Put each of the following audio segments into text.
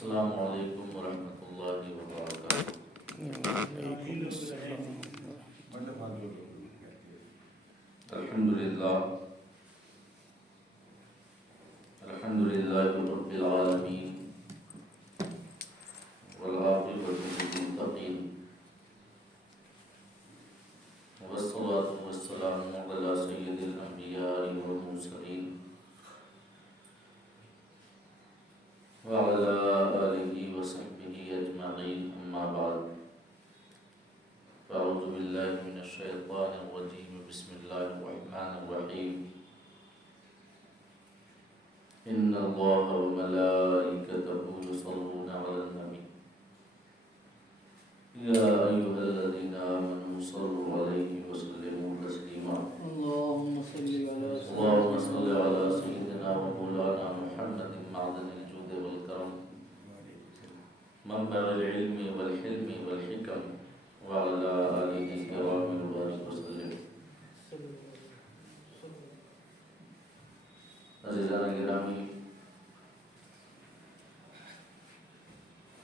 السلام علیکم ورحمۃ اللہ وبرکاتہ۔ الحمدللہ الحمدللہ رب العالمین والعاقبۃ للمتقین والصلاۃ والسلام علی سید الانبیاء والمرسلین وعلى آلہ وصحبہ اجمعین، اما بعد فاعوذ باللہ من الشیطان الرجیم، بسم اللہ الرحمن الرحیم۔ ان اللہ وملائکتہ یصلون علی النبی یا ایھا الذین آمنوا صلوا علیہ وسلموا تسلیما۔ اللهم صل على اللهم صل علی سیدنا و مولانا محمد معدن الجود والکرم، منبع العلم والحلم والحکم، وعلى آلہ الکرام البارک وسلم۔ عزیزان گرامی،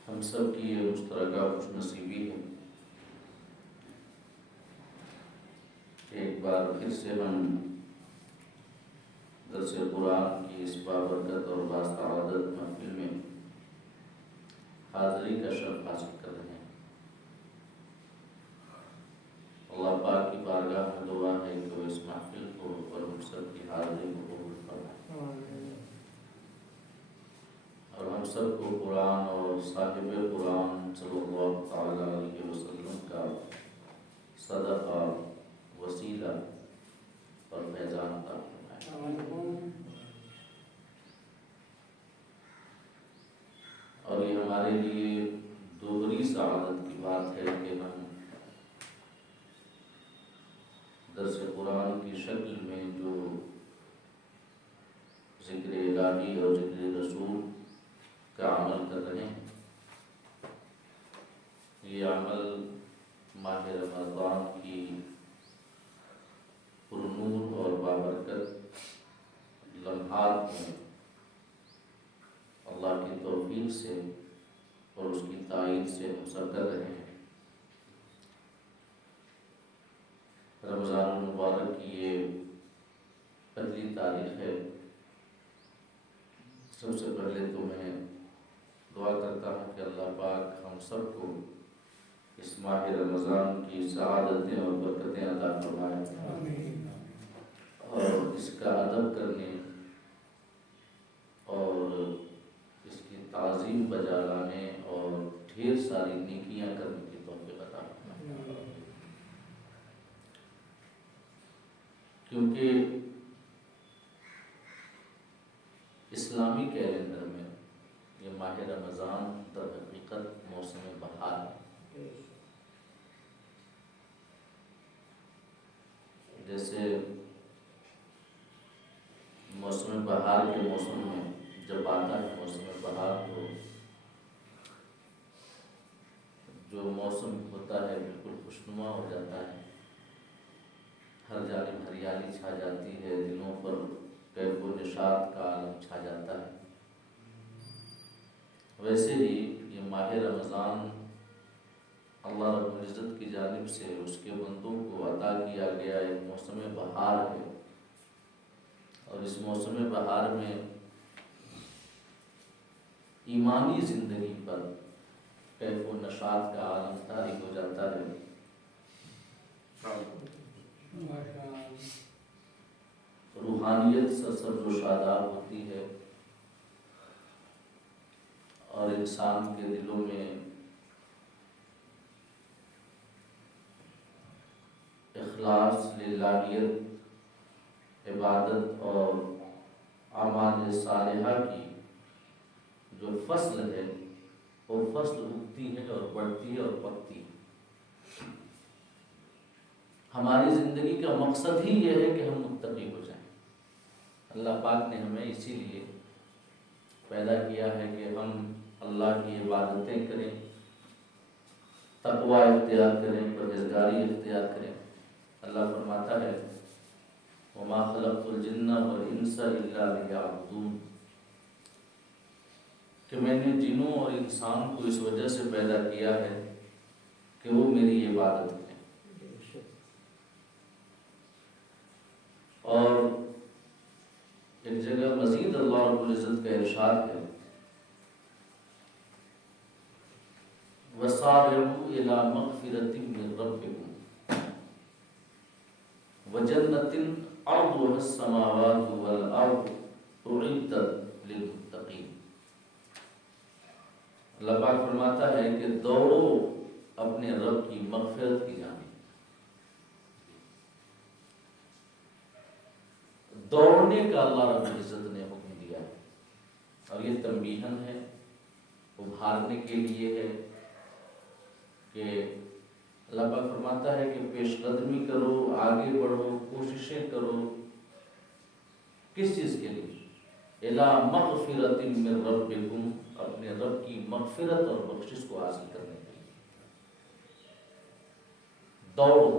ہم سب کی یہ مشترکہ خوش نصیبی ہے، ایک بار پھر سے ہم درس قرآن کی اس بابرکت اور باسعادت محفل میں حاضری کا شرف حاصل کر رہے ہیں۔ اللہ پاک کی بارگاہ میں دعا ہے کہ وہ اس محفل کو اور ہم سب کی حاضری کو قبول فرمائے، اور ہم سب کو قرآن اور صاحب قرآن صلی اللہ تعالی علیہ وسلم کا صدقہ، وسیلہ اور فیضان عطا فرمائے۔ اور یہ ہمارے لیے دوہری سعادت کی بات ہے کہ ہم درس قرآن کی شکل میں جو ذکر الہی اور ذکر رسول کا عمل کر رہے ہیں، یہ عمل ماہ رمضان کی پرنور اور بابرکت لمحات میں اللہ کی توفیق سے اور اس کی تائید سے ہم سب کر رہے ہیں۔ رمضان المبارک کی یہ پہلی تاریخ ہے۔ سب سے پہلے تو میں دعا کرتا ہوں کہ اللہ پاک ہم سب کو اس ماہ رمضان کی سعادتیں اور برکتیں عطا فرمائے، اور اس کا ادب کرنے اور اس کی تعظیم بجا لانے اور ڈھیر ساری نیکیاں کرنے کی توفیق عطا فرمائے۔ کیونکہ اسلامی کیلنڈر میں یہ ماہ رمضان در حقیقت موسم بہار ہے۔ جیسے موسم بہار کے موسم میں جب آتا ہے موسم بہار، تو جو موسم ہوتا ہے بالکل خوشنما ہو جاتا ہے، ہر جانب ہریالی چھا جاتی ہے، دلوں پر کیف و نشاط کا عالم چھا جاتا ہے۔ ویسے ہی یہ ماہ رمضان اللہ رب العزت کی جانب سے اس کے بندوں کو عطا کیا گیا ایک موسم بہار ہے، اور اس موسم بہار میں ایمانی زندگی پر کیف و نشاط کا عالم طاری ہو جاتا ہے۔ روحانیت سرسبز و شاداب ہوتی ہے، اور انسان کے دلوں میں اخلاص، للہیت، عبادت اور اعمال صالحہ کی جو فصل ہے وہ فصل اگتی ہے اور بڑھتی ہے اور پکتی ہے۔ ہماری زندگی کا مقصد ہی یہ ہے کہ ہم متقی ہو جائیں۔ اللہ پاک نے ہمیں اسی لیے پیدا کیا ہے کہ ہم اللہ کی عبادتیں کریں، تقوی اختیار کریں، پرہیزگاری اختیار کریں۔ اللہ فرماتا ہے وما خلقت الجن والانس الا ليعبدون، کہ میں نے جنوں اور انسان کو اس وجہ سے پیدا کیا ہے کہ وہ میری عبادت کریں. اور ایک جگہ مزید اللہ رب العزت کا ارشاد ہے وَسَارِعُوا إِلَى مَغْفِرَةٍ مِّن رَّبِّكُمْ وَجَنَّةٍ عَرْضُهَا السَّمَاوَاتُ وَالْأَرْضُ أُعِدَّتْ لِلْمُتَّقِينَ. اللہ پاک فرماتا ہے کہ دوڑو اپنے رب کی مغفرت کی جانب. دوڑنے کا اللہ رب العزت نے حکم دیا ہے اور یہ تنبیہن ہے، ابھارنے کے لیے ہے کہ اللہ پاک فرماتا ہے کہ پیش قدمی کرو، آگے بڑھو، کوششیں کرو. کس چیز کے لیے؟ اِلَى مَغْفِرَةٍ مِّن رَّبِّكُمْ، اپنے رب کی مغفرت اور بخشش کو حاصل کرنے کے لیے دوڑو.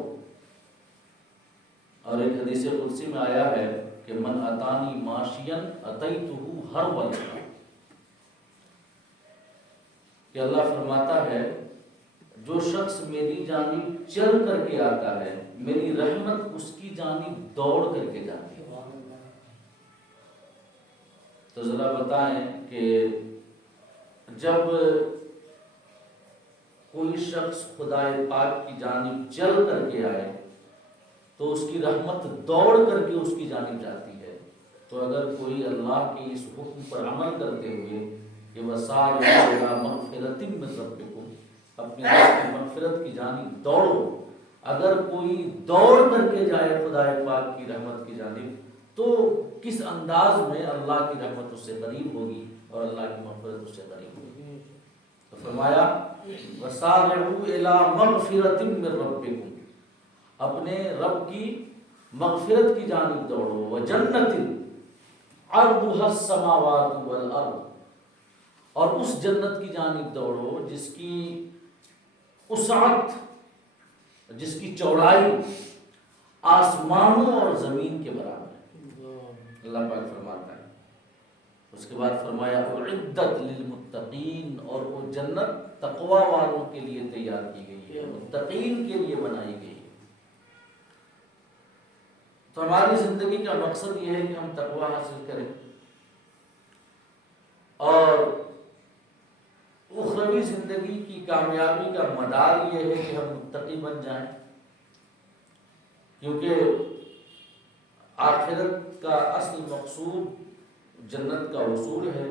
اور ایک حدیث قدسی میں آیا ہے کہ من اتانی ماشین اتیتہ ہرولۃ، کہ اللہ فرماتا ہے جو شخص میری جانب چل کر کے آتا ہے میری رحمت اس کی جانب دوڑ کر کے جاتی ہے. تو ذرا بتائیں کہ جب کوئی شخص خدا پاک کی جانب چل کر کے آئے تو اس کی رحمت دوڑ کر کے اس کی جانب جاتی ہے. تو اگر کوئی اللہ کے اس حکم پر عمل کرتے ہوئے کہ وَسَارِعُوا إِلَىٰ مَغْفِرَةٍ مِّن رَّبِّكُمْ، اپنے رب کی مغفرت کی جانب دوڑو، اگر کوئی دوڑ کر کے جائے خدا پاک کی رحمت کی جانب تو کس انداز میں اللہ کی رحمت اس سے قریب ہوگی اور اللہ کی مغفرت اس سے قریب ہوگی. تو فرمایا وَسَارِعُوا إِلَىٰ مَغْفِرَةٍ مِّن رَّبِّكُمْ، اپنے رب کی مغفرت کی جانب دوڑو. وَجَنَّةٍ عَرْضُهَا السَّمَاوَاتُ وَالْأَرْضُ، اور اس جنت کی جانب دوڑو جس کی وسعت، جس کی چوڑائی آسمانوں اور زمین کے برابر ہے. اللہ پاک فرماتا ہے. اس کے بعد فرمایا اعدت للمتقین، اور وہ جنت تقوی والوں کے لیے تیار کی گئی ہے، متقین کے لیے بنائی گئی ہے. تو ہماری زندگی کا مقصد یہ ہے کہ ہم تقوی حاصل کریں اور اخروی زندگی کی کامیابی کا مدار یہ ہے کہ ہم متقی بن جائیں، کیونکہ آخرت کا اصل مقصود جنت کا حصول ہے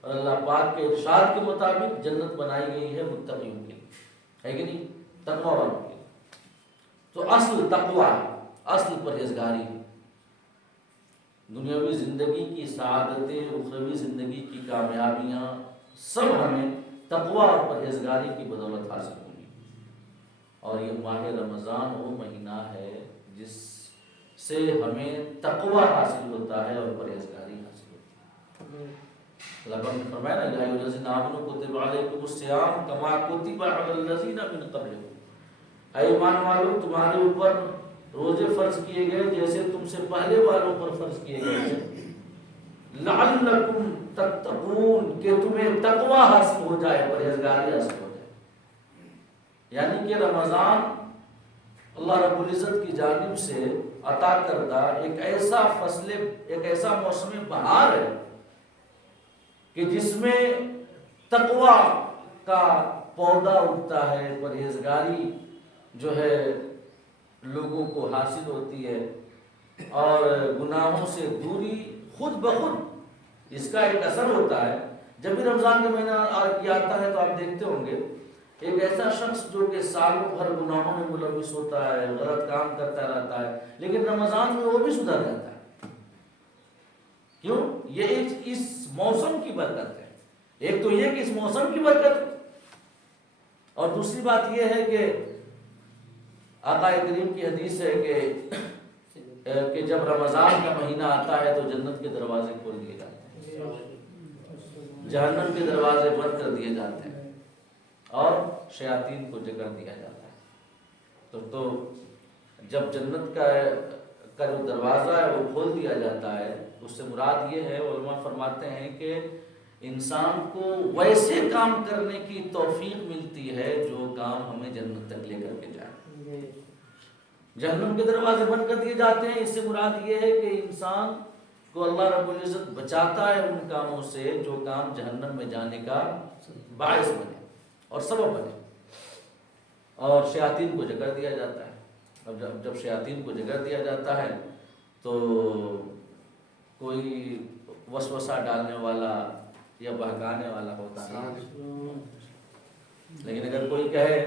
اور اللہ پاک کے ارشاد کے مطابق جنت بنائی گئی ہے متقیوں کے لیے، ہے کہ نہیں؟ تقوی والوں کے لیے. تو اصل تقوی ہے، اصل پرہیزگاری. دنیاوی زندگی کی سعادتیں، اخروی زندگی کی کامیابیاں سب ہمیں تقوی اور پرہیزگاری کی بدولت حاصل ہوگی. اور یہ ماہ رمضان وہ مہینہ ہے جس سے ہمیں تقوی حاصل ہوتا ہے اور پرہیزگاری حاصل ہوتی ہے. اللہ پاک نے فرمایا نا یا ایھا الذین آمنوا کتب علیکم الصیام کما کتب علی الذین من قبلکم، اے ایمان والو تمہارے اوپر روزے فرض کیے گئے جیسے تم سے پہلے والوں پر فرض کیے گئے ہیں، لعلکم تتقون، کہ تمہیں تقوی حاصل ہو جائے، پرہیزگاری حاصل ہو جائے. یعنی کہ رمضان اللہ رب العزت کی جانب سے عطا کردہ ایک ایسا فصل، ایک ایسا موسم بہار ہے کہ جس میں تقوی کا پودا اگتا ہے، پرہیزگاری جو ہے لوگوں کو حاصل ہوتی ہے اور گناہوں سے دوری خود بخود اس کا ایک اثر ہوتا ہے. جب بھی رمضان کا مہینہ آتا ہے تو آپ دیکھتے ہوں گے ایک ایسا شخص جو کہ سالوں بھر گناہوں میں ملوث ہوتا ہے، غلط کام کرتا رہتا ہے، لیکن رمضان میں وہ بھی سدھر جاتا ہے. کیوں؟ یہ اس موسم کی برکت ہے. ایک تو یہ کہ اس موسم کی برکت، اور دوسری بات یہ ہے کہ آقا کریم کی حدیث ہے کہ جب رمضان کا مہینہ آتا ہے تو جنت کے دروازے کھول دیے جاتے ہیں، جہنم کے دروازے بند کر دیے جاتے ہیں اور شیاطین کو جگہ دیا جاتا ہے. تو جب جنت کا جو دروازہ ہے وہ کھول دیا جاتا ہے، اس سے مراد یہ ہے، علماء فرماتے ہیں کہ انسان کو ویسے کام کرنے کی توفیق ملتی ہے جو کام ہمیں جنت تک لے کر کے جائے. جہنم کے دروازے بند کر دیے جاتے ہیں. اس سے مراد یہ ہے کہ انسان کو اللہ رب العزت بچاتا ہے ان کاموں سے جو کام جہنم میں جانے کا باعث بنے اور سبب بنے. اور شیاطین کو جگہ دیا جاتا ہے. اب جب شیاطین کو جگہ دیا جاتا ہے تو کوئی وسوسہ ڈالنے والا یا بہکانے والا ہوتا ہے. لیکن اگر کوئی کہے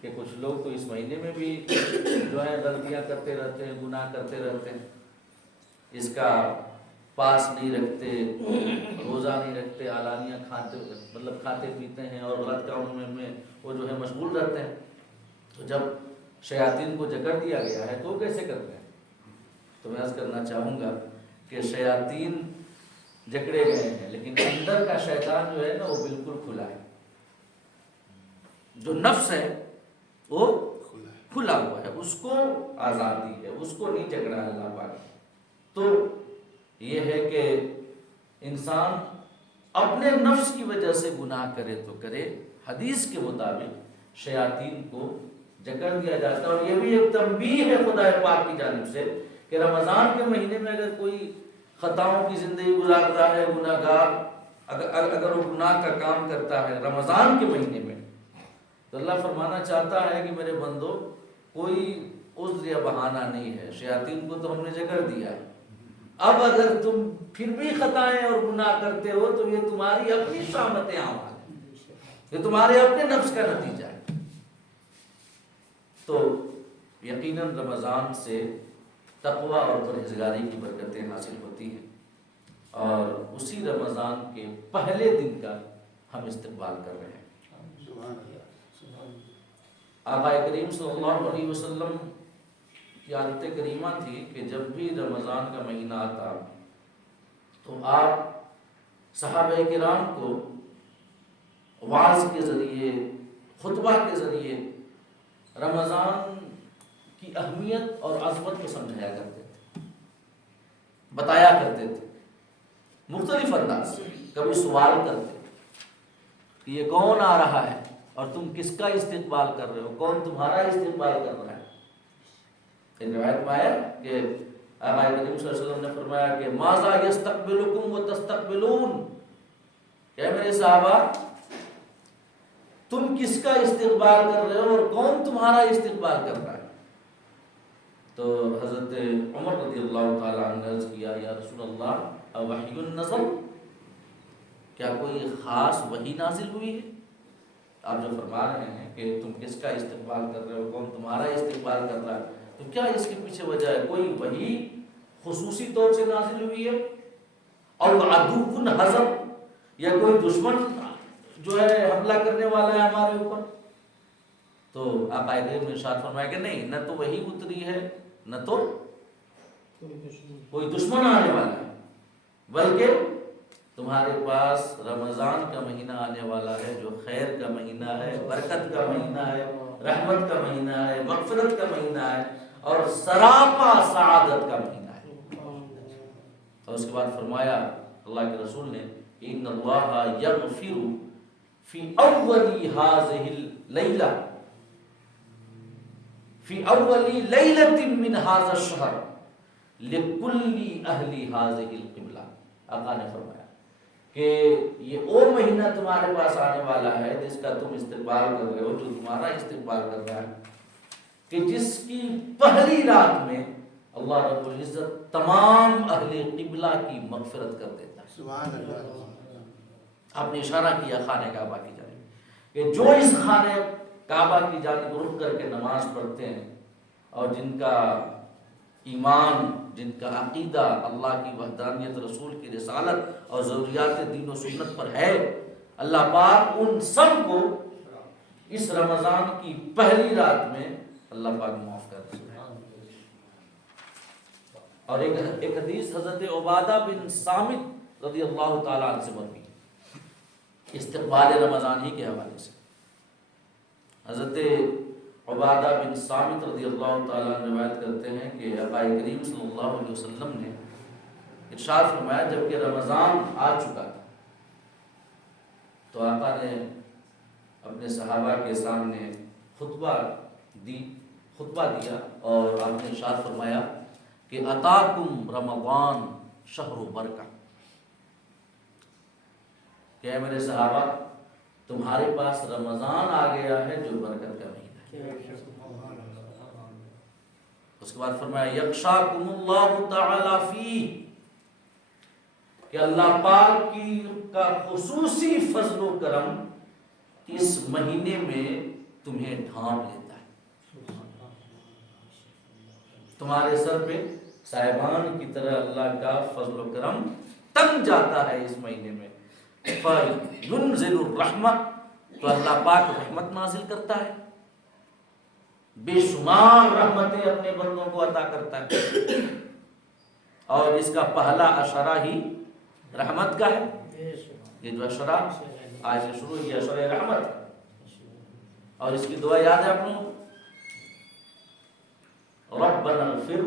کہ کچھ لوگ تو اس مہینے میں بھی جو ہے غلطیاں کرتے رہتے ہیں, گناہ کرتے رہتے ہیں, اس کا پاس نہیں رکھتے, روزہ نہیں رکھتے, علانیہ کھاتے پیتے ہیں اور غلط کاموں میں وہ جو ہے مشغول رہتے ہیں. تو جب شیاطین کو جکڑ دیا گیا ہے تو کیسے کرتے ہیں؟ تو میں عرض کرنا چاہوں گا کہ شیاطین جکڑے گئے ہیں لیکن اندر کا شیطان جو ہے نا وہ بالکل کھلا ہے. جو نفس ہے وہ کھلا ہوا ہے, اس کو آزادی ہے, اس کو نہیں جکڑا ہے اللہ پاک. تو یہ ہے کہ انسان اپنے نفس کی وجہ سے گناہ کرے تو کرے, حدیث کے مطابق شیاطین کو جکڑ دیا جاتا ہے. اور یہ بھی ایک تنبیہ ہے خدا پاک کی جانب سے کہ رمضان کے مہینے میں اگر کوئی خطاؤں کی زندگی گزارتا ہے, گناہ گار اگر وہ گناہ کا کام کرتا ہے رمضان کے مہینے میں, تو اللہ فرمانا چاہتا ہے کہ میرے بندو کوئی عذر یا بہانہ نہیں ہے, شیاطین کو تو ہم نے جکڑ دیا ہے. اب اگر تم پھر بھی خطائیں اور گناہ کرتے ہو تو یہ تمہاری اپنی شامت اعمال ہے, یہ تمہارے اپنے نفس کا نتیجہ ہے. تو یقیناً رمضان سے تقوی اور پرہیزگاری کی برکتیں حاصل ہوتی ہیں اور اسی رمضان کے پہلے دن کا ہم استقبال کر رہے ہیں. آقا کریم صلی اللہ علیہ وسلم کی عادت کریمہ تھی کہ جب بھی رمضان کا مہینہ آتا تو آپ صحابہ کرام کو وعظ کے ذریعے, خطبہ کے ذریعے رمضان کی اہمیت اور عظمت کو سمجھایا کرتے تھے, بتایا کرتے تھے مختلف انداز سے. کبھی سوال کرتے کہ یہ کون آ رہا ہے اور تم کس کا استقبال کر رہے ہو, کون تمہارا استقبال کر رہا ہے. ایک روایت میں آیا کہ آقا کریم صلی اللہ علیہ وسلم نے فرمایا کہ ماذا یستقبلکم وتستقبلون, کہ میرے صحابہ تم کس کا استقبال کر رہے ہو اور کون تمہارا استقبال کر رہا ہے. تو حضرت عمر رضی اللہ تعالیٰ عنہ نے عرض کیا یا رسول اللہ اوحی نزل, کیا کوئی خاص وحی نازل ہوئی ہے؟ آپ جو فرما رہے ہیں کہ تم کس کا استقبال کر رہے ہو, کون تمہارا استقبال کر رہا ہے, تو کیا اس کے پیچھے وجہ ہے؟ کوئی وحی خصوصی طور سے نازل ہوئی ہے اور عدو حزب, یا کوئی دشمن جو ہے حملہ کرنے والا ہے ہمارے اوپر؟ تو آقا کریم نے ارشاد فرمایا کہ نہیں, نہ تو وحی اتری ہے نہ تو کوئی دشمن آنے والا ہے, بلکہ تمہارے پاس رمضان کا مہینہ آنے والا ہے جو خیر کا مہینہ ہے, برکت کا مہینہ ہے, رحمت کا مہینہ ہے, مغفرت کا مہینہ ہے اور سراپا سعادت کا مہینہ ہے. اور اس کے بعد فرمایا اللہ کے رسول نے ان اللہ یغفر فی اولی ہذہ اللیلہ فی اولی لیلۃ من ھذا الشہر لکل اہل ھذہ القبلہ. آقا نے فرمایا کہ یہ وہ مہینہ تمہارے پاس آنے والا ہے جس کا تم استقبال کر رہے ہو, جو تمہارا استقبال کر رہا ہے, کہ جس کی پہلی رات میں اللہ رب العزت تمام اہل قبلہ کی مغفرت کر دیتا ہے. سبحان اللہ. آپ نے اشارہ کیا خانہ کعبہ کی جانب کہ جو اس خانہ کعبہ کی جانب رخ کر کے نماز پڑھتے ہیں اور جن کا ایمان, جن کا عقیدہ اللہ کی وحدانیت, رسول کی رسالت اور ضروریات دین و سنت پر ہے, اللہ پاک ان سب کو اس رمضان کی پہلی رات میں اللہ پاک معاف کر دیتا ہے. اور ایک حدیث حضرت عبادہ بن صامت رضی اللہ تعالیٰ عنہ سے مروی استقبال رمضان ہی کے حوالے سے. حضرت عبادہ بن صامت رضی اللہ تعالیٰ عنہ روایت کرتے ہیں کہ آقا کریم صلی اللہ علیہ وسلم نے ارشاد فرمایا جب کہ رمضان آ چکا تھا تو آقا نے اپنے صحابہ کے سامنے خطبہ دیا اور آپ نے ارشاد فرمایا کہ اتاکم رمضان شہر برکہ، کہ اے میرے صحابہ تمہارے پاس رمضان آ گیا ہے جو برکت کا مہینہ ہے۔ اس کے بعد فرمایا یغشاکم اللہ تعالی فیہ، کہ اللہ پاک کا خصوصی فضل و کرم اس مہینے میں تمہیں ڈھانپ لیتا ہے، تمہارے سر پہ صاحبان کی طرح اللہ کا فضل و کرم تنگ جاتا ہے اس مہینے میں۔ فَيُنزِلُ الرَّحْمَةَ، تو اللہ پاک رحمت نازل کرتا ہے، بے شمار رحمتیں اپنے بندوں کو عطا کرتا ہے، اور اس کا پہلا اشرہ ہی رحمت کا ہے۔ یہ جو اشرہ آج سے شروع ہوئی اشرہ رحمت، اور اس کی دعا یاد ہے آپ لوگوں کو، ربنا اغفر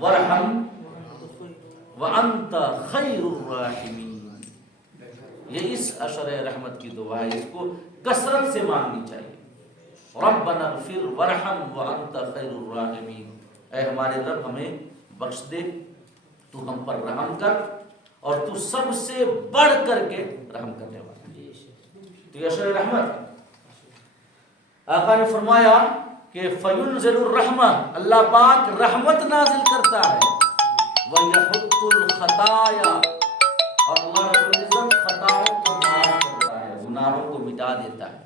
وارحم وانت خیر الراحمین۔ یہ اس اشرہ رحمت کی دعا ہے، اس کو کثرت سے مانگنی چاہیے۔ ربنا اغفر وارحم وانت خیر الراحمین، اے ہمارے رب ہمیں بخش دے، تو ہم پر رحم کر اور تو سب سے بڑھ کر کے رحم کرنے والا۔ تو یہ اشرہ رحمت، آقا نے فرمایا کہ فَيُنزِلُ الرَّحْمَةَ، اللہ پاک رحمت نازل کرتا ہے، وَيَحُطُّ الْخَطَايَا، اور اللہ رب العزت خطاؤں کو معاف کرتا ہے، گناہوں کو مٹا دیتا ہے۔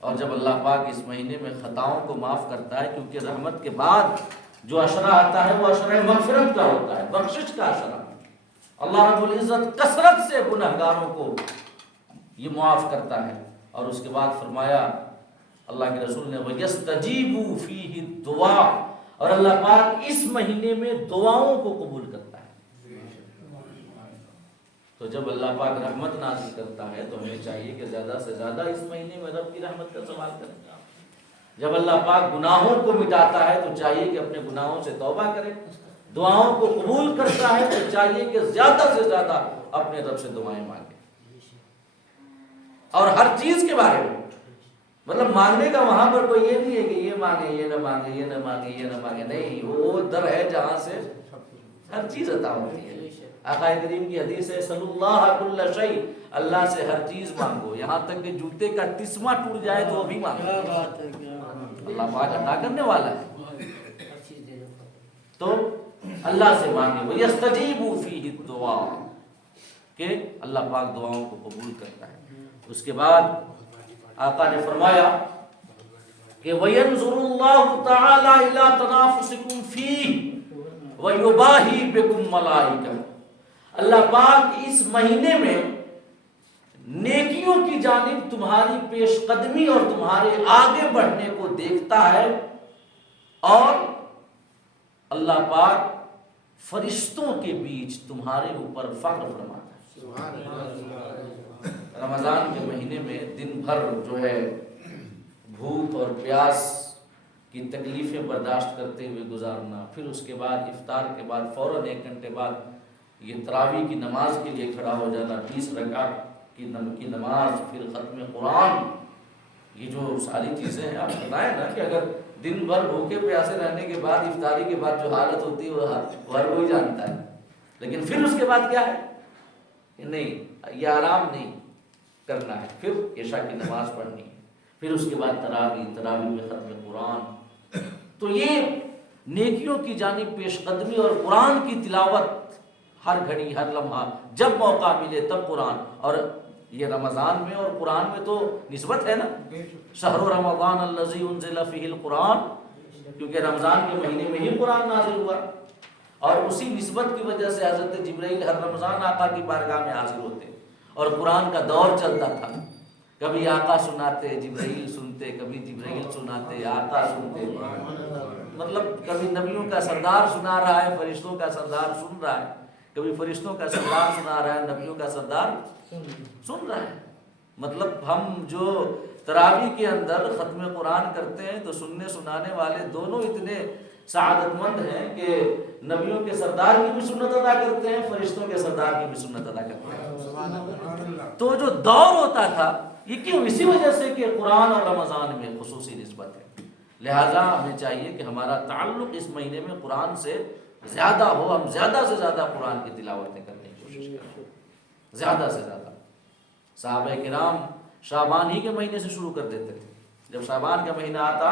اور جب اللہ پاک اس مہینے میں خطاؤں کو معاف کرتا ہے، کیونکہ رحمت کے بعد جو اشرہ آتا ہے وہ اشرہ مغفرت کا ہوتا ہے، بخشش کا اشرہ۔ اللہ رب العزت کثرت سے گنہگاروں کو یہ معاف کرتا ہے، اور اس کے بعد فرمایا اللہ کے رسول نے وَيَسْتَجِيبُ فِيهِ الدُّعَاء، اور اللہ پاک اس مہینے میں دعاؤں کو قبول کرتا ہے۔ تو جب اللہ پاک رحمت نازل کرتا ہے تو ہمیں چاہیے کہ زیادہ سے زیادہ اس مہینے میں رب کی رحمت کا سوال کریں۔ جب اللہ پاک گناہوں کو مٹاتا ہے تو چاہیے کہ اپنے گناہوں سے توبہ کریں، دعاؤں کو قبول کرتا ہے تو چاہیے کہ زیادہ سے زیادہ اپنے رب سے دعائیں مانگیں، اور ہر چیز کے بارے میں، مطلب مانگنے کا وہاں پر کوئی یہ نہیں ہے کہ یہ مانگے یہ نہ مانگے یہ نہ مانگے یہ نہ مانگے، نہیں، وہ در ہے جہاں سے ہر چیز عطا ہوتی ہے۔ آقا کریم کی حدیث ہے صلی اللہ کل شیء، اللہ سے ہر چیز مانگو، یہاں تک کہ جوتے کا تسمہ ٹوٹ جائے تو وہ بھی مانگو، اللہ پاک عطا کرنے والا ہے۔ تو اللہ سے مانگے، وَيَسْتَجِيبُ فِيهِ الدُّعَاء، کہ اللہ پاک دعاؤں کو قبول کرتا ہے۔ اس کے بعد آقا نے فرمایا کہ وَيَنْظُرُ اللَّهُ تَعَالَى إِلَىٰ تَنَافُسِكُمْ فِيهِ وَيُبَاهِي بِكُمْ مَلَائِكَةً، اللہ پاک اس مہینے میں نیکیوں کی جانب تمہاری پیش قدمی اور تمہارے آگے بڑھنے کو دیکھتا ہے، اور اللہ پاک فرشتوں کے بیچ تمہارے اوپر فخر فرماتا ہے۔ رمضان کے مہینے میں دن بھر جو ہے بھوک اور پیاس کی تکلیفیں برداشت کرتے ہوئے گزارنا، پھر اس کے بعد افطار کے بعد فوراً 1 گھنٹے بعد یہ تراویح کی نماز کے لیے کھڑا ہو جانا، 20 رکعت کی نماز، پھر ختم قرآن، یہ جو ساری چیزیں ہیں، آپ بتائیں نا کہ اگر دن بھر بھوکے پیاسے رہنے کے بعد افطاری کے بعد جو حالت ہوتی ہے وہ ہر کوئی جانتا ہے، لیکن پھر اس کے بعد کیا ہے کہ نہیں، یہ آرام نہیں کرنا ہے، پھر عشاء کی نماز پڑھنی ہے، پھر اس کے بعد تراویح میں ختم قرآن۔ تو یہ نیکیوں کی جانب پیش قدمی اور قرآن کی تلاوت ہر گھڑی ہر لمحہ، جب موقع ملے تب قرآن، اور یہ رمضان میں اور قرآن میں تو نسبت ہے نا، شہر رمضان الذی انزل فیہ القرآن، کیونکہ رمضان کے مہینے میں ہی قرآن نازل ہوا، اور اسی نسبت کی وجہ سے حضرت جبرائیل ہر رمضان آقا کی بارگاہ میں حاضر ہوتے، اور قرآن کا دور چلتا تھا، کبھی آقا سناتے جبرائیل سنتے، کبھی جبرائیل سناتے آقا سنتے، مطلب کبھی نبیوں کا سردار سنا رہا ہے، فرشتوں کا سردار سن رہا ہے، کبھی فرشتوں کا سردار سنا رہا ہے، نبیوں کا سردار سن رہا ہے۔ مطلب ہم جو تراویح کے اندر ختم قرآن کرتے ہیں تو سننے سنانے والے دونوں اتنے سعادت مند ہیں کہ نبیوں کے سردار کی بھی سنت ادا کرتے ہیں، فرشتوں کے سردار کی بھی سنت ادا کرتے ہیں۔ تو جو دور ہوتا تھا یہ کیوں؟ اسی وجہ سے کہ قرآن اور رمضان میں خصوصی نسبت ہے، لہٰذا ہمیں چاہیے کہ ہمارا تعلق اس مہینے میں قرآن سے زیادہ ہو، ہم زیادہ سے زیادہ قرآن کی تلاوتیں کرنے کی کوشش کریں، زیادہ سے زیادہ۔ صحابہ کرام شعبان ہی کے مہینے سے شروع کر دیتے تھے، جب شعبان کا مہینہ آتا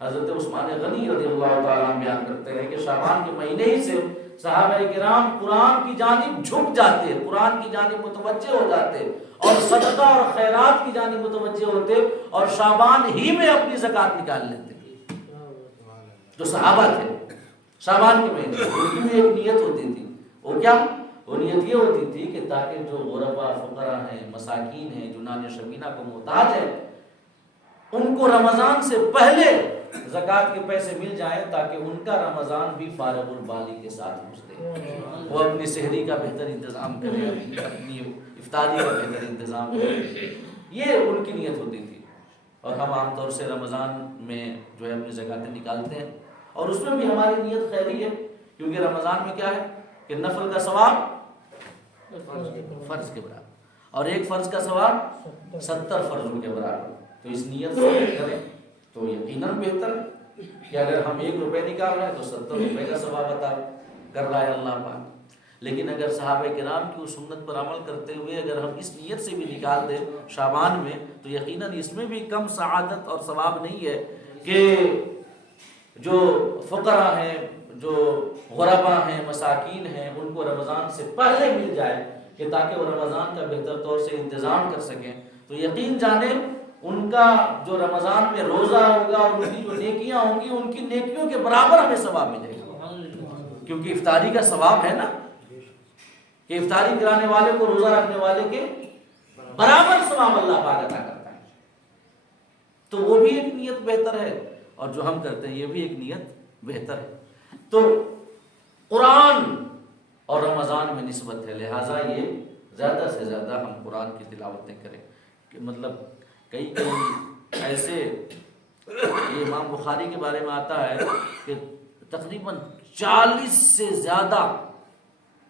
حضرت عثمان غنی رضی اللہ تعالیٰ بیان کرتے ہیں کہ شعبان کے مہینے ہی سے صحابہ کرام قرآن کی جانب جھک جاتے، قرآن کی جانب متوجہ ہو جاتے اور صدقہ اور خیرات کی جانب متوجہ ہوتے اور شعبان ہی میں اپنی زکوٰۃ نکال لیتے۔ جو صحابہ تھے شعبان کے مہینے ان کی بھی ایک نیت ہوتی تھی، وہ کیا؟ وہ نیت یہ ہوتی تھی کہ تاکہ جو غربا فقراء ہیں، مساکین ہیں، جنان شبینہ کو محتاج ہیں، ان کو رمضان سے پہلے زکوٰۃ کے پیسے مل جائیں تاکہ ان کا رمضان بھی فارغ البالی کے ساتھ گزرے، وہ اپنی سحری کا بہتر انتظام کرے، اپنی افطاری کا بہتر انتظام کرے، یہ ان کی نیت ہوتی تھی۔ اور ہم عام طور سے رمضان میں جو ہے اپنی زکوٰتیں نکالتے ہیں اور اس میں بھی ہماری نیت خیری ہے، کیونکہ رمضان میں کیا ہے کہ نفل کا ثواب فرض کے برابر اور ایک فرض کا ثواب 70 فرضوں کے برابر، تو اس نیت سے کریں تو یقیناً بہتر ہے کہ اگر ہم 1 روپے نکال رہے ہیں تو 70 روپے کا ثواب عطا کر رہا ہے اللہ پاک۔ لیکن اگر صحابہ کرام کی اس سنت پر عمل کرتے ہوئے اگر ہم اس نیت سے بھی نکال دیں شعبان میں تو یقیناً اس میں بھی کم سعادت اور ثواب نہیں ہے کہ جو فقراء ہیں، جو غربا ہیں، مساکین ہیں، ان کو رمضان سے پہلے مل جائے کہ تاکہ وہ رمضان کا بہتر طور سے انتظام کر سکیں۔ تو یقین جانیں ان کا جو رمضان میں روزہ ہوگا، ان کی جو نیکیاں ہوں گی، ان کی نیکیوں کے برابر ہمیں ثواب ملے گا، کیونکہ افطاری کا ثواب ہے نا کہ افطاری کرانے والے کو روزہ رکھنے والے کے برابر ثواب اللہ پاک عطا کرتا ہے۔ تو وہ بھی ایک نیت بہتر ہے اور جو ہم کرتے ہیں یہ بھی ایک نیت بہتر ہے۔ تو قرآن اور رمضان میں نسبت ہے، لہٰذا یہ زیادہ سے زیادہ ہم قرآن کی تلاوتیں کریں کہ مطلب کئی ایسے، یہ امام بخاری کے بارے میں آتا ہے کہ تقریباً 40 سے زیادہ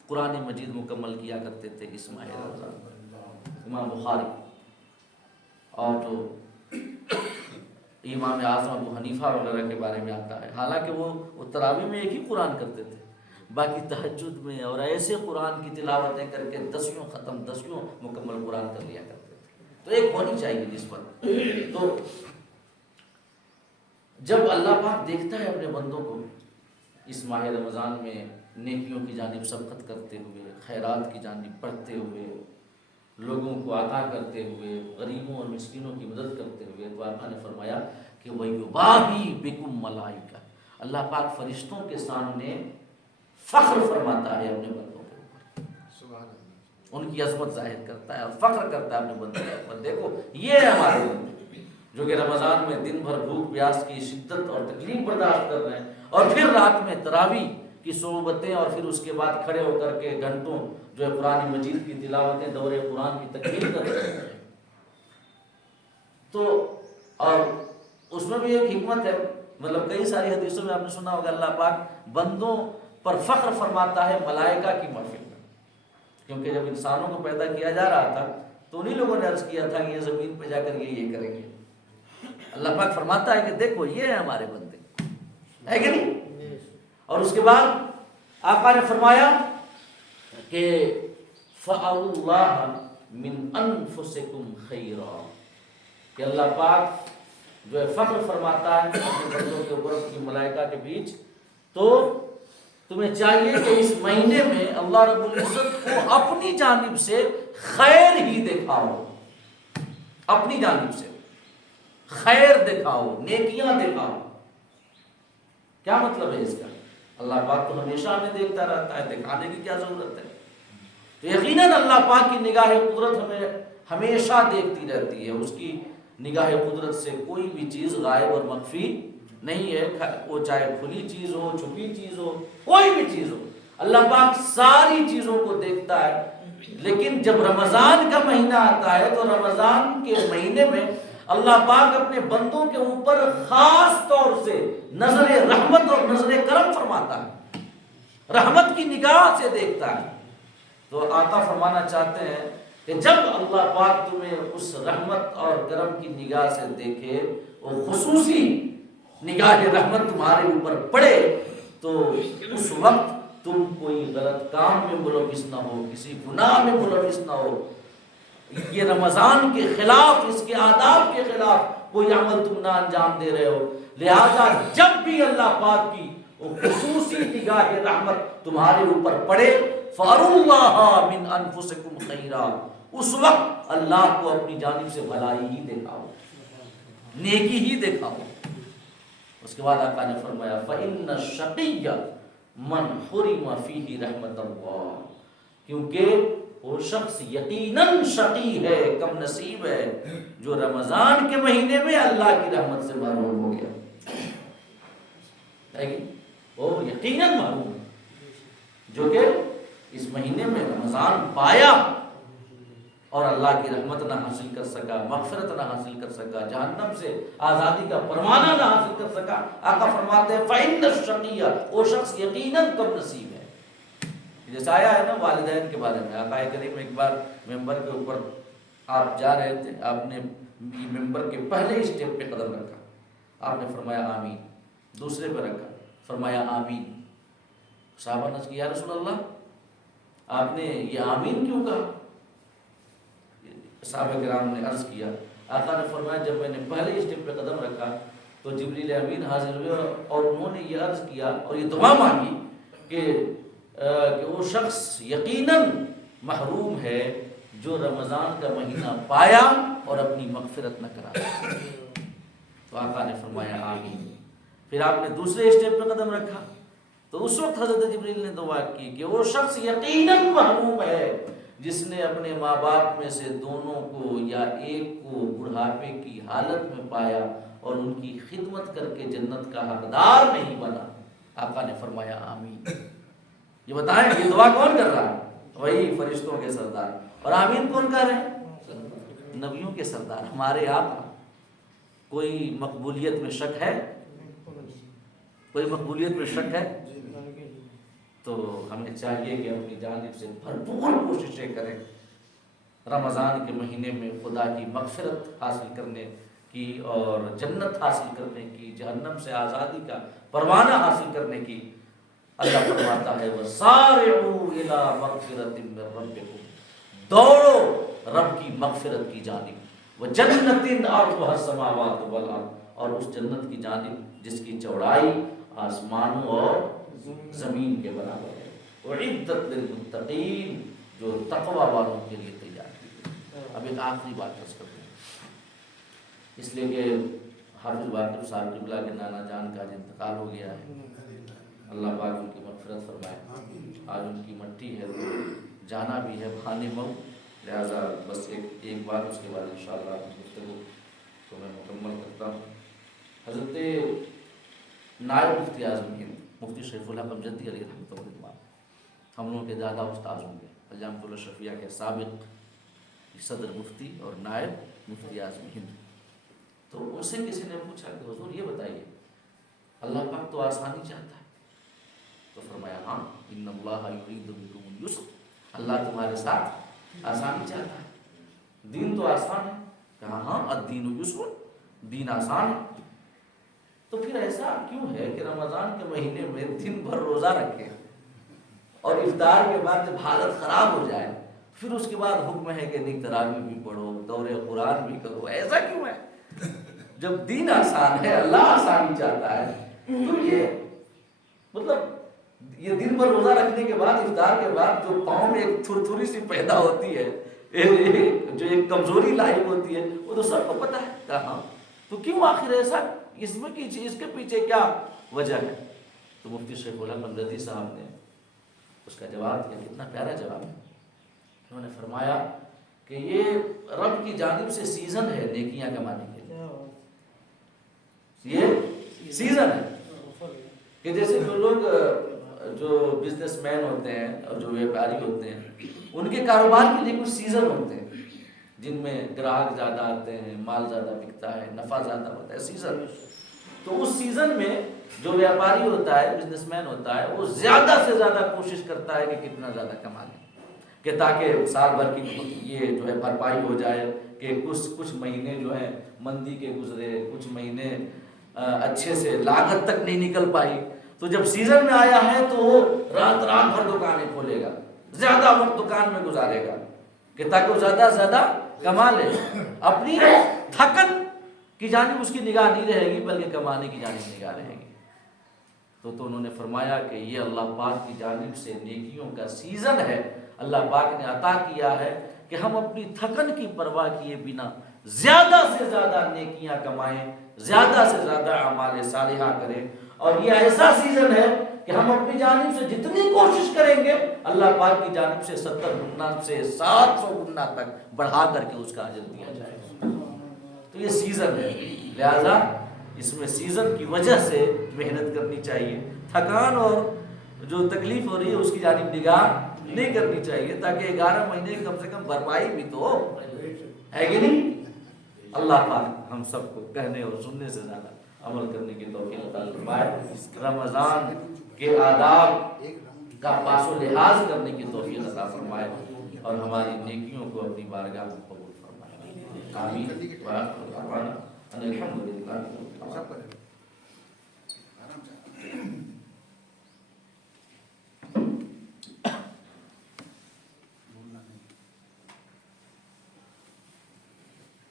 قرآن مجید مکمل کیا کرتے تھے اس ماہ رمضان امام بخاری، اور جو امام اعظم ابو حنیفہ وغیرہ کے بارے میں آتا ہے، حالانکہ وہ تراویح میں ایک ہی قرآن کرتے تھے، باقی تہجد میں اور ایسے قرآن کی تلاوتیں کر کے 10 ختم 10 مکمل قرآن کر لیا کرتے تھے۔ تو ایک ہونی چاہیے نسبت۔ تو جب اللہ پاک دیکھتا ہے اپنے بندوں کو اس ماہ رمضان میں نیکیوں کی جانب سبقت کرتے ہوئے، خیرات کی جانب بڑھتے ہوئے، لوگوں کو عطا کرتے ہوئے، غریبوں اور مسکینوں کی مدد کرتے ہوئے، تو آقا نے فرمایا کہ وَيُبَاهِي بِكُمْ مَلَائِكَةٌ، اللہ پاک فرشتوں کے سامنے فخر فرماتا ہے اپنے بندوں کے اوپر، ان کی عظمت ظاہر کرتا ہے اور فخر کرتا ہے اپنے بندوں کے اوپر۔ دیکھو یہ ہے ہمارے بندے جو کہ رمضان میں دن بھر بھوک پیاس کی شدت اور تکلیف برداشت کر رہے ہیں، اور پھر رات میں تراویح کی صحبتیں، اور پھر اس کے بعد کھڑے ہو کر کے گھنٹوں جو ہے قرآن مجید کی تلاوتیں، دور قرآن کی تکمیل کر رہے ہیں۔ تو اور اس میں بھی ایک حکمت ہے، مطلب کئی ساری حدیثوں میں آپ نے سنا ہوگا اللہ پاک بندوں پر فخر فرماتا ہے ملائکہ کی محفل میں، کیونکہ جب انسانوں کو پیدا کیا جا رہا تھا تو انہی لوگوں نے عرض کیا تھا کہ یہ زمین پہ جا کر یہ کریں گے۔ اللہ پاک فرماتا ہے کہ دیکھو یہ ہیں ہمارے بندے، ہے کہ نہیں؟ اور اس کے بعد آقا نے فرمایا کہ فَأَوْ اللَّهَ مِنْ أَنفُسِكُمْ خَيْرًا، کہ اللہ پاک جو ہے فخر فرماتا ہے اپنے بندوں کے اوپر کی ملائکہ کے بیچ، تو تمہیں چاہیے کہ اس مہینے میں اللہ رب العزت کو اپنی جانب سے خیر ہی دکھاؤ، اپنی جانب سے خیر دکھاؤ، نیکیاں دکھاؤ۔ کیا مطلب ہے اس کا؟ اللہ پاک تو ہمیشہ ہمیں دیکھتا رہتا ہے، دکھانے کی کیا ضرورت ہے؟ تو یقیناً اللہ پاک کی نگاہ قدرت ہمیں ہمیشہ دیکھتی رہتی ہے، اس کی نگاہ قدرت سے کوئی بھی چیز غائب اور مخفی نہیں ہے، وہ چاہے کھلی چیز ہو، چھپی چیز ہو، کوئی بھی چیز ہو، اللہ پاک ساری چیزوں کو دیکھتا ہے۔ لیکن جب رمضان کا مہینہ آتا ہے تو رمضان کے مہینے میں اللہ پاک اپنے بندوں کے اوپر خاص طور سے نظر رحمت اور نظر کرم فرماتا ہے، رحمت کی نگاہ سے دیکھتا ہے۔ تو آقا فرمانا چاہتے ہیں کہ جب اللہ پاک تمہیں اس رحمت اور کرم کی نگاہ سے دیکھے، وہ خصوصی نگاہ رحمت تمہارے اوپر پڑے، تو اس وقت تم کوئی غلط کام میں ملوث نہ ہو، کسی گناہ میں ملوث نہ ہو، یہ رمضان کے خلاف، اس کے آداب کے خلاف کوئی عمل تم نہ انجام دے رہے ہو۔ لہذا جب بھی اللہ پاک کی وہ خصوصی نگاہ رحمت تمہارے اوپر پڑے، فَأَرُوا اللَّهَ مِنْ أَنفُسِكُمْ خَيْرًا، اس وقت اللہ کو اپنی جانب سے بھلائی ہی دکھاؤ، نیکی ہی دکھاؤ۔ اس کے بعد آقا نے فرمایا فَإِنَّ الشَّقِيَّ مَنْ حُرِمَ فِيهِ رَحْمَةَ اللَّهِ، کیونکہ وہ شخص یقیناً شقی ہے، کم نصیب ہے، جو رمضان کے مہینے میں اللہ کی رحمت سے محروم ہو گیا، وہ یقیناً محروم ہے، جو کہ اس مہینے میں رمضان پایا اور اللہ کی رحمت نہ حاصل کر سکا، مغفرت نہ حاصل کر سکا، جہنم سے آزادی کا پروانہ نہ حاصل کر سکا۔ آقا فرماتے ہیں فَإِنَّ الشَّقِيَّ، وہ شخص یقیناً کم نصیب ہے۔ جیسا آیا ہے نا والدین کے بارے میں، آقا کریم ایک بار ممبر کے اوپر آپ جا رہے تھے، آپ نے ممبر کے پہلے اسٹیپ پہ قدم رکھا، آپ نے فرمایا آمین، دوسرے پہ رکھا، فرمایا آمین۔ صحابہ نے کہا یا رسول اللہ آپ نے یہ آمین کیوں کہا؟ صحابہ کرام نے عرض کیا، آقا نے فرمایا جب میں نے پہلے اسٹیپ پہ قدم رکھا تو جبریل امین حاضر ہوئے اور انہوں نے یہ عرض کیا اور یہ دعا مانگی کہ وہ شخص یقیناً محروم ہے جو رمضان کا مہینہ پایا اور اپنی مغفرت نہ کرا۔ تو آقا نے فرمایا آمین۔ پھر آپ نے دوسرے اسٹیپ پہ قدم رکھا تو اس وقت حضرت جبریل نے دعا کی کہ وہ شخص یقیناً محروم ہے جس نے اپنے ماں باپ میں سے دونوں کو یا ایک کو بڑھاپے کی حالت میں پایا اور ان کی خدمت کر کے جنت کا حقدار نہیں بنا۔ آقا نے فرمایا آمین۔ یہ بتائیں یہ دعا کون کر رہا ہے؟ وہی فرشتوں کے سردار۔ اور آمین کون کر رہے ہیں؟ نبیوں کے سردار، ہمارے آقا۔ کوئی مقبولیت میں شک ہے؟ کوئی مقبولیت میں شک ہے؟ تو ہمیں چاہیے کہ اپنی جانب سے بھرپور کوششیں کریں رمضان کے مہینے میں خدا کی مغفرت حاصل کرنے کی اور جنت حاصل کرنے کی، جہنم سے آزادی کا پروانہ حاصل کرنے کی۔ اللہ فرماتا ہے وَسَارِعُوا إِلَىٰ مَغْفِرَةٍ مِّن رَبِّكُمْ، دوڑو رب کی مغفرت کی جانب، وَجَنَّةٍ عَرْضُهَا السَّمَاوَاتُ وَالْأَرْضُ، اور اس جنت کی جانب جس کی چوڑائی آسمانوں اور زمین کے برابر ہے، وَعِدَّتْ لِلْمُتَّقِينَ، جو تقوی والوں کے لیے تیار کی گئی۔ اب ایک آخری بات عرض کرتے ہیں، اس لیے کہ حافظ واقف صاحب قبلہ کے نانا جان کا آج انتقال ہو گیا ہے، اللہ پاک ان کی مغفرت فرمائے۔ آج ان کی مٹی ہے، جانا بھی ہے بہانے موت، لہٰذا بس ایک بات اس کے بعد انشاءاللہ گفتگو کو میں مکمل کرتا ہوں۔ حضرت نائب مفتی اعظم ہند مفتی شریف الحق امجدی علیہ رحمۃ اللہ، ہم لوگوں کے دادا استاذ ہوں گے، علامۃ اللہ شفیع کے سابق صدر مفتی اور نائب مفتی اعظم ہند۔ تو ان سے کسی نے پوچھا کہ حضور یہ بتائیے اللہ پاک تو آسانی چاہتا ہے؟ تو فرمایا ہاں، ان اللہ یرید بکم الیسر، اللہ تمہارے ساتھ آسانی چاہتا ہے، دین تو آسان ہے۔ کہا ہاں الدین یسر، دین آسان ہے۔ تو پھر ایسا کیوں ہے کہ رمضان کے مہینے میں دن بھر روزہ رکھیں اور افطار کے بعد جب حالت خراب ہو جائے پھر اس کے بعد حکم ہے کہ نہیں تراویح بھی پڑھو، دورے قرآن بھی کرو؟ ایسا کیوں ہے؟ جب دین آسان ہے، اللہ آسانی چاہتا ہے، تو یہ مطلب یہ دن بھر روزہ رکھنے کے بعد افطار کے بعد جو پاؤں میں ایک تھوڑی سی پیدا ہوتی ہے، جو ایک کمزوری لاحق ہوتی ہے، وہ تو سب کو پتہ ہے۔ کہاں تو کیوں آخر ایسا، اس میں اس کے پیچھے کیا وجہ ہے؟ تو مفتی شیخ الحق امجدی صاحب نے اس کا جواب دیا، کتنا پیارا جواب ہے۔ انہوں نے فرمایا کہ یہ رب کی جانب سے سیزن ہے نیکیاں کمانے کے لیے، یہ سیزن ہے کہ جیسے جو لوگ جو بزنس مین ہوتے ہیں اور جو ویپاری ہوتے ہیں ان کے کاروبار کے لیے کچھ سیزن ہوتے ہیں جن میں گراہک زیادہ آتے ہیں، مال زیادہ بکتا ہے، نفع زیادہ ہوتا ہے، سیزن۔ تو اس سیزن میں جو ویپاری ہوتا ہے، بزنس مین ہوتا ہے، وہ زیادہ سے زیادہ کوشش کرتا ہے کہ کتنا زیادہ کما لے۔ کہ تاکہ سال بھر کی یہ جو ہے بھرپائی ہو جائے، کہ کچھ مہینے جو ہیں مندی کے گزرے، کچھ مہینے اچھے سے لاگت تک نہیں نکل پائی، تو جب سیزن میں آیا ہے تو وہ رات بھر دکانیں کھولے گا، زیادہ وقت دکان میں گزارے گا، کہ تاکہ وہ زیادہ سے زیادہ کما لے. اپنی تھکن کی جانب اس کی نگاہ نہیں رہے گی بلکہ کمانے کی جانب نگاہ رہے گی. تو انہوں نے فرمایا کہ یہ اللہ پاک کی جانب سے نیکیوں کا سیزن ہے. اللہ پاک نے عطا کیا ہے کہ ہم اپنی تھکن کی پرواہ کیے بنا زیادہ سے زیادہ نیکیاں کمائیں، زیادہ سے زیادہ اعمال صالحہ کریں. اور یہ ایسا سیزن ہے کہ ہم اپنی جانب سے جتنی کوشش کریں گے اللہ پاک کی جانب سے 70 گنا سے 700 گنا تک بڑھا کر کے اس کا اجر دیا جائے گا. تو یہ سیزن ہے، لہذا اس میں سیزن کی وجہ سے محنت کرنی چاہیے. تھکان اور جو تکلیف ہو رہی ہے اس کی جانب نگاہ نہیں کرنی چاہیے، تاکہ 11 مہینے کم سے کم بھرپائی بھی تو ہے کہ نہیں. اللہ پاک ہم سب کو کہنے اور سننے سے زیادہ عمل کرنے کی توفیق عطا فرمائے. رمضان کے آداب کا پاس و لحاظ کرنے کی توفیق عطا فرمائے اور ہماری نیکیوں کو اپنی بارگاہ میں قبول فرمائے. آمین. الحمدللہ.